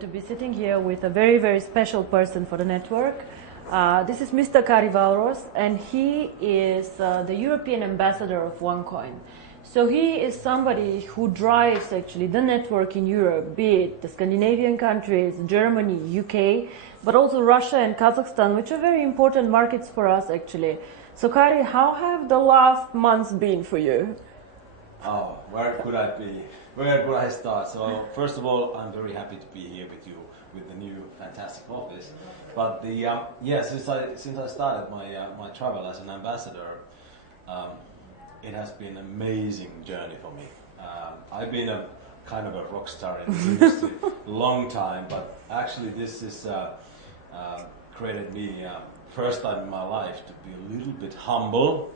to be sitting here with a very, very special person for the network. This is Mr. Kari Valros, and he is the European ambassador of OneCoin. So he is somebody who drives actually the network in Europe, be it the Scandinavian countries, Germany, UK, but also Russia and Kazakhstan, which are very important markets for us actually. So Kari, how have the last months been for you? Oh, where could I be? Where could I start? So first of all, I'm very happy to be here with you with the new fantastic office. But since I started my travel as an ambassador, it has been an amazing journey for me. I've been a kind of a rock star in this industry a long time, but actually this is created me first time in my life to be a little bit humble,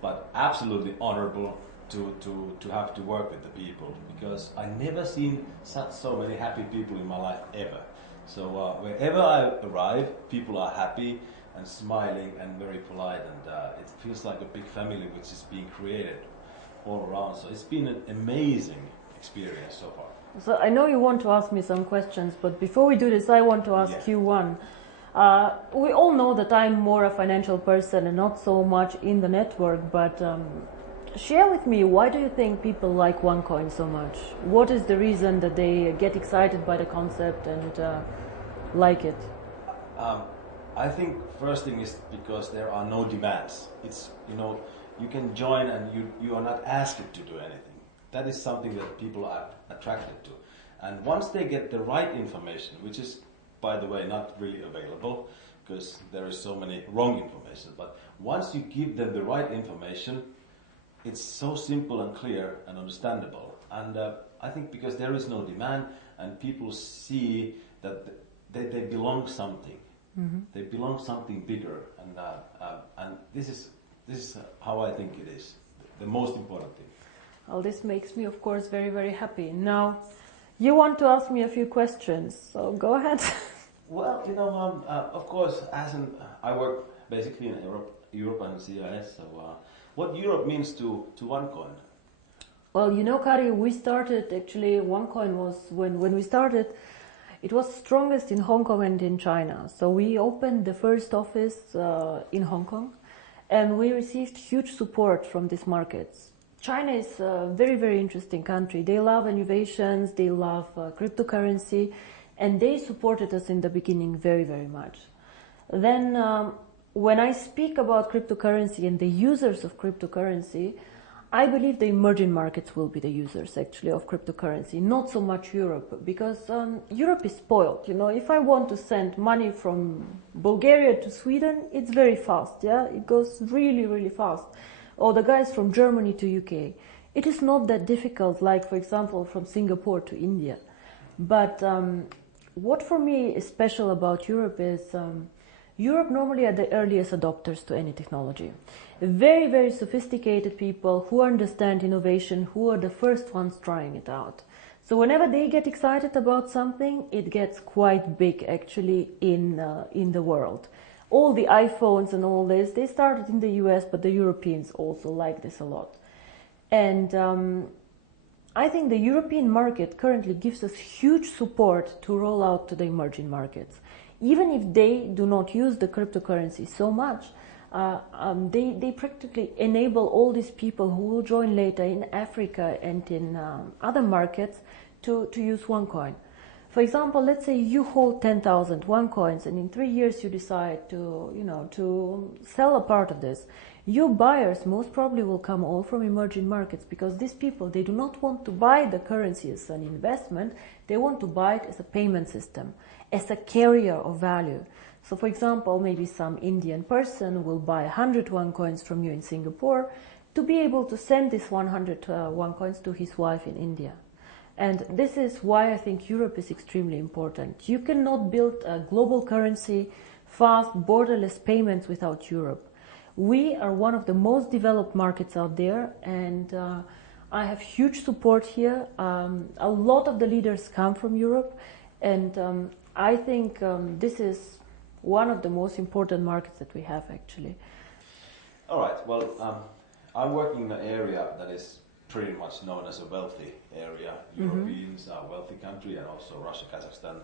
but absolutely honorable to have to work with the people, because I never seen so many happy people in my life ever. So wherever I arrive, people are happy and smiling and very polite, and it feels like a big family which is being created all around. So it's been an amazing experience so far. So I know you want to ask me some questions, but before we do this, I want to ask you one. We all know that I'm more a financial person and not so much in the network, but share with me, why do you think people like OneCoin so much? What is the reason that they get excited by the concept and like it? I think first thing is because there are no demands. It's, you can join and you are not asked to do anything. That is something that people are attracted to. And once they get the right information, which is, by the way, not really available because there is so many wrong information, but once you give them the right information, it's so simple and clear and understandable. And I think because there is no demand and people see that they belong something. Mm-hmm. They belong something bigger, and this is how I think it is the most important thing. Well, this makes me, of course, very, very happy. Now, you want to ask me a few questions, so go ahead. Well, of course, I work basically in Europe and CIS. So, what Europe means to OneCoin? Well, Kari, we started actually. OneCoin was when we started. It was strongest in Hong Kong and in China. So we opened the first office in Hong Kong, and we received huge support from these markets. China is a very, very interesting country. They love innovations, they love cryptocurrency, and they supported us in the beginning very, very much. Then when I speak about cryptocurrency and the users of cryptocurrency, I believe the emerging markets will be the users actually of cryptocurrency, not so much Europe, because Europe is spoiled. If I want to send money from Bulgaria to Sweden, it's very fast, it goes really, really fast. Or the guys from Germany to UK. It is not that difficult, like for example from Singapore to India. But what for me is special about Europe is Europe normally are the earliest adopters to any technology. Very, very sophisticated people who understand innovation, who are the first ones trying it out. So whenever they get excited about something, it gets quite big actually in the world. All the iPhones and all this, they started in the US, but the Europeans also like this a lot. And I think the European market currently gives us huge support to roll out to the emerging markets. Even if they do not use the cryptocurrency so much, they practically enable all these people who will join later in Africa and in other markets to use OneCoin. For example, let's say you hold 10,000 OneCoins, and in 3 years you decide to sell a part of this. Your buyers most probably will come all from emerging markets, because these people, they do not want to buy the currency as an investment, they want to buy it as a payment system, as a carrier of value. So for example, maybe some Indian person will buy 100 OneCoins from you in Singapore to be able to send this 100 OneCoins to his wife in India. And this is why I think Europe is extremely important. You cannot build a global currency, fast, borderless payments without Europe. We are one of the most developed markets out there, and I have huge support here. A lot of the leaders come from Europe, and I think this is one of the most important markets that we have actually. All right, well, I'm working in an area that is pretty much known as a wealthy area. Europeans are a wealthy country, and also Russia, Kazakhstan,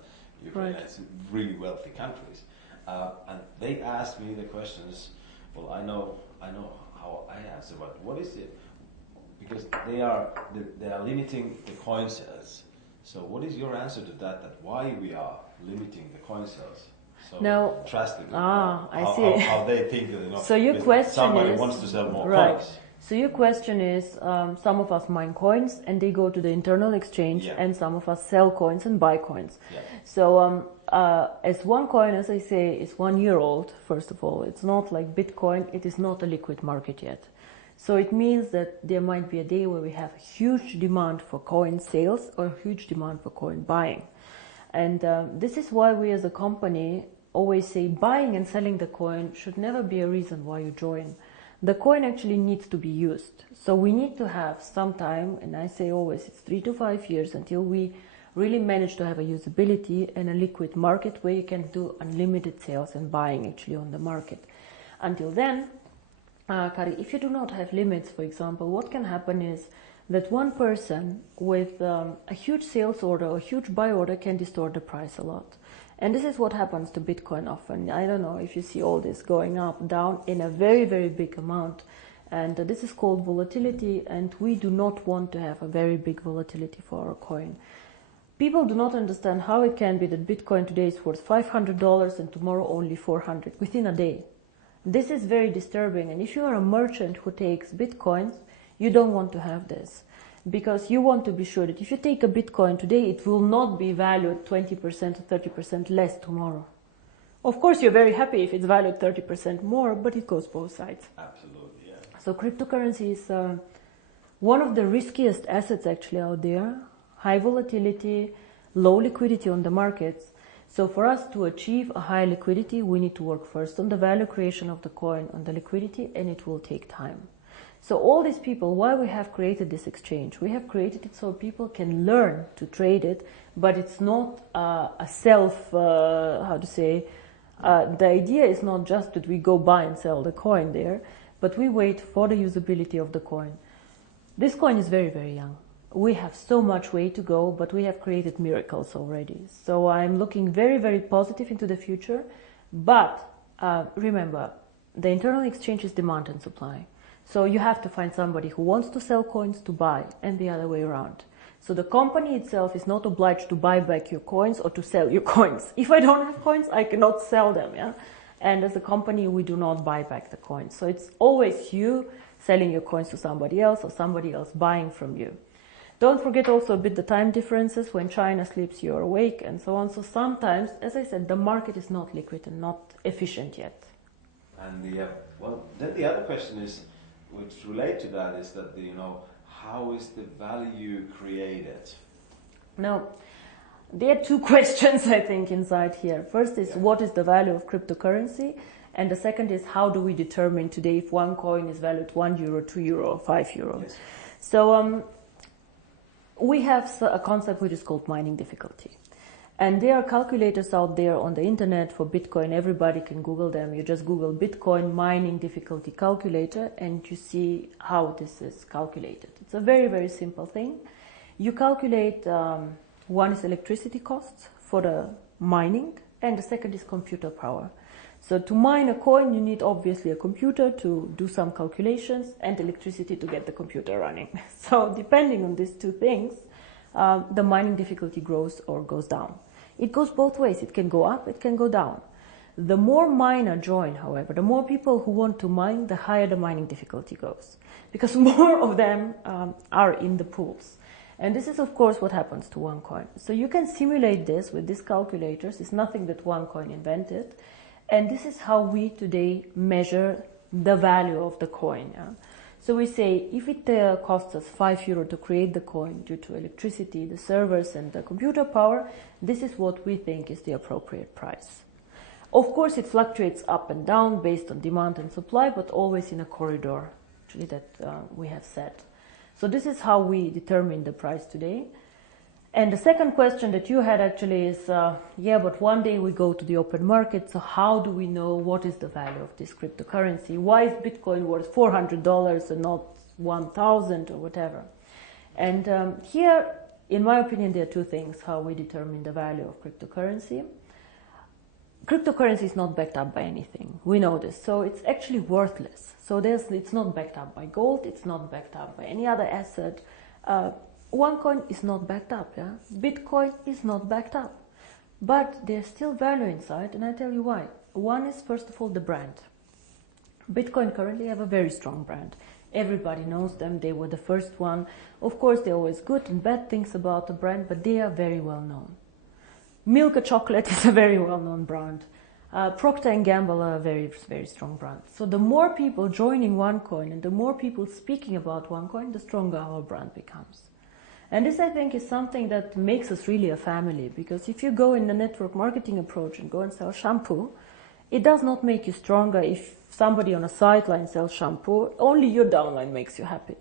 Ukraine, Right. it's really wealthy countries. And they asked me the questions. Well, I know how I answer, but what is it? Because they are limiting the coin sales. So what is your answer to that? That why we are limiting the coin sales so Now, drastically? I see. How they think that, So your question somebody is, wants to sell more right. coins. So your question is, some of us mine coins and they go to the internal exchange, Yeah. and some of us sell coins and buy coins. Yeah. So as OneCoin, as I say, is 1 year old, first of all. It's not like Bitcoin. It is not a liquid market yet. So it means that there might be a day where we have a huge demand for coin sales or a huge demand for coin buying. And this is why we as a company always say buying and selling the coin should never be a reason why you join. The coin actually needs to be used. So we need to have some time, and I say always it's 3 to 5 years until we really manage to have a usability and a liquid market where you can do unlimited sales and buying actually on the market. Until then, Kari, if you do not have limits, for example, what can happen is that one person with a huge sales order or huge buy order can distort the price a lot. And this is what happens to Bitcoin often. I don't know if you see all this going up, down in a very, very big amount. And this is called volatility, and we do not want to have a very big volatility for our coin. People do not understand how it can be that Bitcoin today is worth $500 and tomorrow only 400 within a day. This is very disturbing, and if you are a merchant who takes Bitcoins, you don't want to have this. Because you want to be sure that if you take a Bitcoin today, it will not be valued 20% or 30% less tomorrow. Of course, you're very happy if it's valued 30% more, but it goes both sides. Absolutely, yeah. So cryptocurrency is one of the riskiest assets actually out there. High volatility, low liquidity on the markets. So for us to achieve a high liquidity, we need to work first on the value creation of the coin, on the liquidity, and it will take time. So all these people, why we have created this exchange? We have created it so people can learn to trade it, but it's not a self, the idea is not just that we go buy and sell the coin there, but we wait for the usability of the coin. This coin is very, very young. We have so much way to go, but we have created miracles already. So I'm looking very, very positive into the future. But remember, the internal exchange is demand and supply. So you have to find somebody who wants to sell coins to buy, and the other way around. So the company itself is not obliged to buy back your coins or to sell your coins. If I don't have coins, I cannot sell them. Yeah? And as a company, we do not buy back the coins. So it's always you selling your coins to somebody else or somebody else buying from you. Don't forget also a bit the time differences. When China sleeps, you're awake, and so on. So sometimes, as I said, the market is not liquid and not efficient yet. And then the other question is, which relate to that, is that how is the value created? Now, there are two questions I think inside here. First is what is the value of cryptocurrency, and the second is how do we determine today if one coin is valued €1, €2, or €5? Yes. So we have a concept which is called mining difficulty. And there are calculators out there on the internet for Bitcoin. Everybody can Google them. You just Google Bitcoin mining difficulty calculator and you see how this is calculated. It's a very, very simple thing. You calculate, one is electricity costs for the mining, and the second is computer power. So to mine a coin, you need obviously a computer to do some calculations and electricity to get the computer running. So depending on these two things, the mining difficulty grows or goes down. It goes both ways. It can go up, it can go down. The more miner join, however, the more people who want to mine, the higher the mining difficulty goes. Because more of them are in the pools. And this is, of course, what happens to OneCoin. So you can simulate this with these calculators. It's nothing that OneCoin invented. And this is how we today measure the value of the coin. Yeah? So we say if it costs us €5 to create the coin due to electricity, the servers and the computer power, this is what we think is the appropriate price. Of course, it fluctuates up and down based on demand and supply, but always in a corridor actually that we have set. So this is how we determine the price today. And the second question that you had actually is, but one day we go to the open market, so how do we know what is the value of this cryptocurrency? Why is Bitcoin worth $400 and not 1,000 or whatever? And here in my opinion, there are two things how we determine the value of cryptocurrency. Cryptocurrency is not backed up by anything. We know this. So it's actually worthless. So it's not backed up by gold. It's not backed up by any other asset. OneCoin is not backed up. Yeah? Bitcoin is not backed up. But there's still value inside, and I tell you why. One is, first of all, the brand. Bitcoin currently have a very strong brand. Everybody knows them. They were the first one. Of course, there are always good and bad things about the brand, but they are very well known. Milka Chocolate is a very well-known brand. Procter & Gamble are a very, very strong brand. So the more people joining OneCoin and the more people speaking about OneCoin, the stronger our brand becomes. And this, I think, is something that makes us really a family, because if you go in the network marketing approach and go and sell shampoo, it does not make you stronger if somebody on a sideline sells shampoo. Only your downline makes you happy.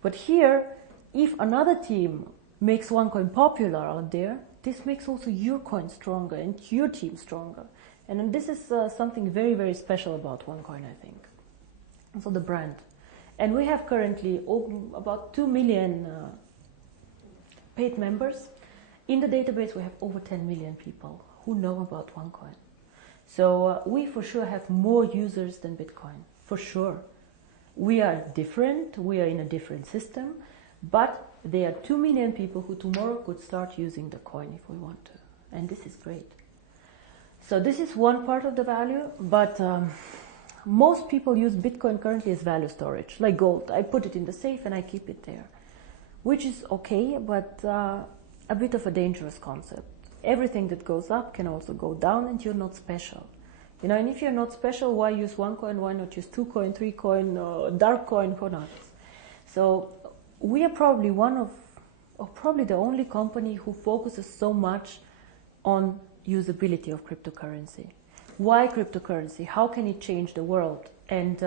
But here, if another team makes OneCoin popular out there, this makes also your coin stronger and your team stronger. And this is something very, very special about OneCoin, I think. So the brand. And we have currently about 2 million paid members. In the database, we have over 10 million people who know about OneCoin. So we for sure have more users than Bitcoin, for sure. We are different, we are in a different system, but there are 2 million people who tomorrow could start using the coin if we want to. And this is great. So this is one part of the value, but most people use Bitcoin currently as value storage, like gold. I put it in the safe and I keep it there, which is okay, but a bit of a dangerous concept. Everything that goes up can also go down, and you're not special. You know, and if you're not special, why use OneCoin? Why not use 2Coin, 3Coin, dark coin, who knows? So we are probably one of, or probably the only company who focuses so much on usability of cryptocurrency. Why cryptocurrency? How can it change the world? And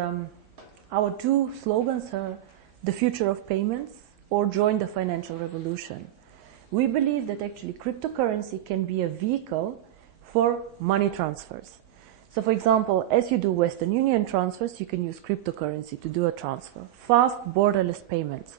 our two slogans are the future of payments or join the financial revolution. We believe that actually cryptocurrency can be a vehicle for money transfers. So for example, as you do Western Union transfers, you can use cryptocurrency to do a transfer. Fast, borderless payments.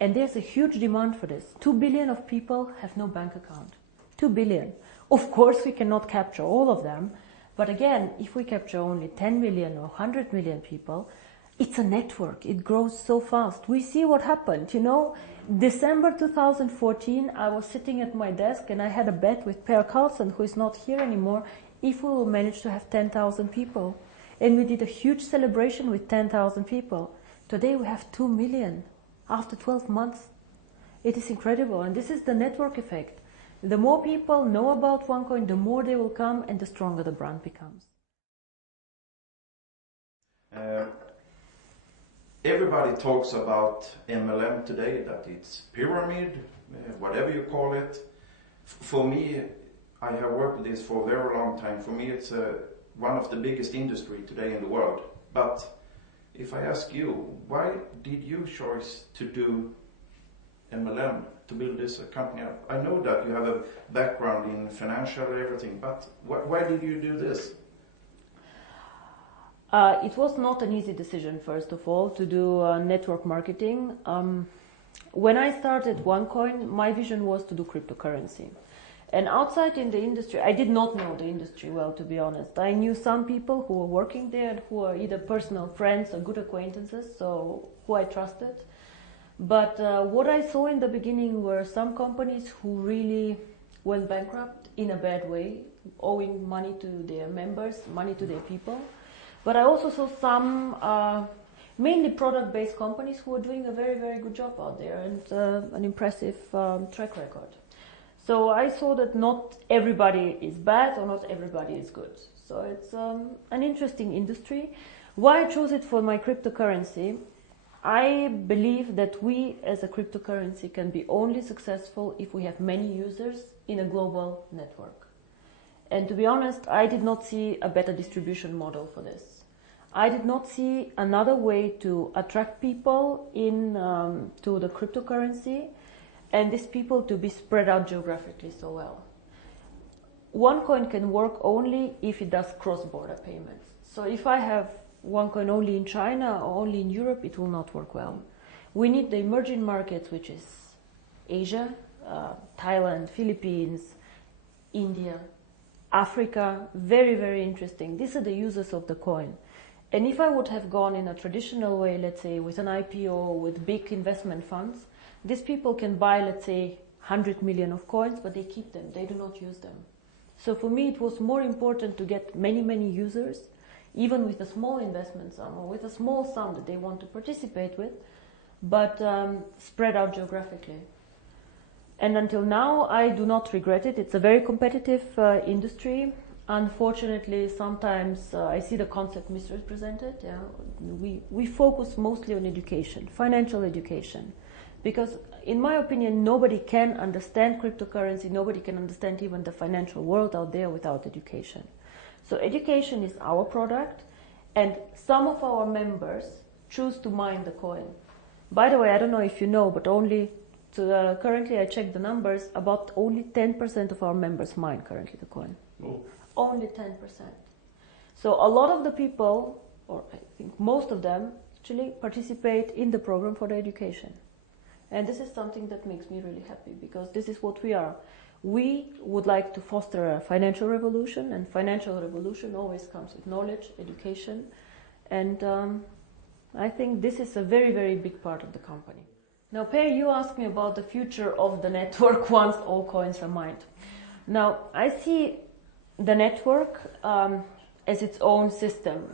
And there's a huge demand for this. 2 billion of people have no bank account. 2 billion. Of course, we cannot capture all of them. But again, if we capture only 10 million or 100 million people, it's a network. It grows so fast. We see what happened. You know, December 2014, I was sitting at my desk and I had a bet with Per Carlson, who is not here anymore, if we will manage to have 10,000 people. And we did a huge celebration with 10,000 people. Today we have 2 million after 12 months. It is incredible. And this is the network effect. The more people know about OneCoin, the more they will come and the stronger the brand becomes. Everybody talks about MLM today, that it's pyramid, whatever you call it. For me, I have worked with this for a very long time. For me, it's one of the biggest industry today in the world. But if I ask you, why did you choose to do MLM, to build this company up? I know that you have a background in financial everything, but why did you do this? It was not an easy decision, first of all, to do network marketing. When I started OneCoin, my vision was to do cryptocurrency. And outside in the industry, I did not know the industry well, to be honest. I knew some people who were working there and who are either personal friends or good acquaintances, so who I trusted. But what I saw in the beginning were some companies who really went bankrupt in a bad way, owing money to their members, money to their people. But I also saw some mainly product-based companies who were doing a very, very good job out there and an impressive track record. So I saw that not everybody is bad or not everybody is good. So it's an interesting industry. Why I chose it for my cryptocurrency? I believe that we as a cryptocurrency can be only successful if we have many users in a global network. And to be honest, I did not see a better distribution model for this. I did not see another way to attract people in to the cryptocurrency and these people to be spread out geographically so well. OneCoin can work only if it does cross-border payments. So if I have OneCoin only in China or only in Europe, it will not work well. We need the emerging markets, which is Asia, Thailand, Philippines, India, Africa, very, very interesting. These are the users of the coin. And if I would have gone in a traditional way, let's say with an IPO, with big investment funds, these people can buy, let's say, 100 million of coins, but they keep them, they do not use them. So for me, it was more important to get many, many users, even with a small investment sum or with a small sum that they want to participate with, but spread out geographically. And until now, I do not regret it. It's a very competitive industry. Unfortunately, sometimes I see the concept misrepresented. Yeah? We focus mostly on education, financial education, because in my opinion, nobody can understand cryptocurrency, nobody can understand even the financial world out there without education. So education is our product, and some of our members choose to mine the coin. By the way, I don't know if you know, but currently I checked the numbers, about only 10% of our members mine currently the coin. Oh. Only 10%. So a lot of the people, or I think most of them, actually participate in the program for the education. And this is something that makes me really happy, because this is what we are. We would like to foster a financial revolution, and financial revolution always comes with knowledge, education, and I think this is a very, very big part of the company. Now, Per, you asked me about the future of the network once all coins are mined. Now, I see the network as its own system,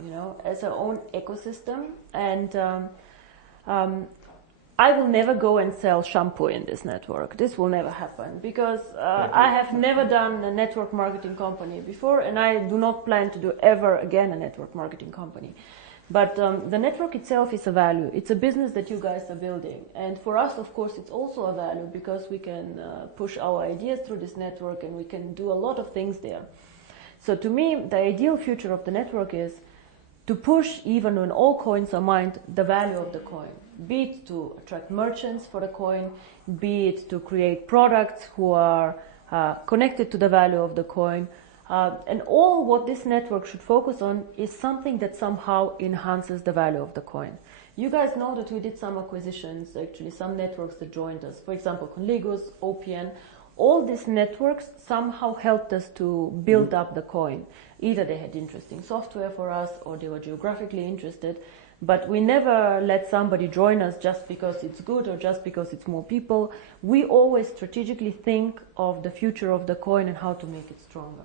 as our own ecosystem, and I will never go and sell shampoo in this network. This will never happen, because I have never done a network marketing company before, and I do not plan to do ever again a network marketing company. But the network itself is a value. It's a business that you guys are building. And for us, of course, it's also a value, because we can push our ideas through this network, and we can do a lot of things there. So to me, the ideal future of the network is to push, even when all coins are mined, the value of the coin. Be it to attract merchants for the coin, be it to create products who are connected to the value of the coin. And all what this network should focus on is something that somehow enhances the value of the coin. You guys know that we did some acquisitions, actually some networks that joined us. For example, Conligos, OPN. All these networks somehow helped us to build up the coin. Either they had interesting software for us, or they were geographically interested. But we never let somebody join us just because it's good or just because it's more people. We always strategically think of the future of the coin and how to make it stronger.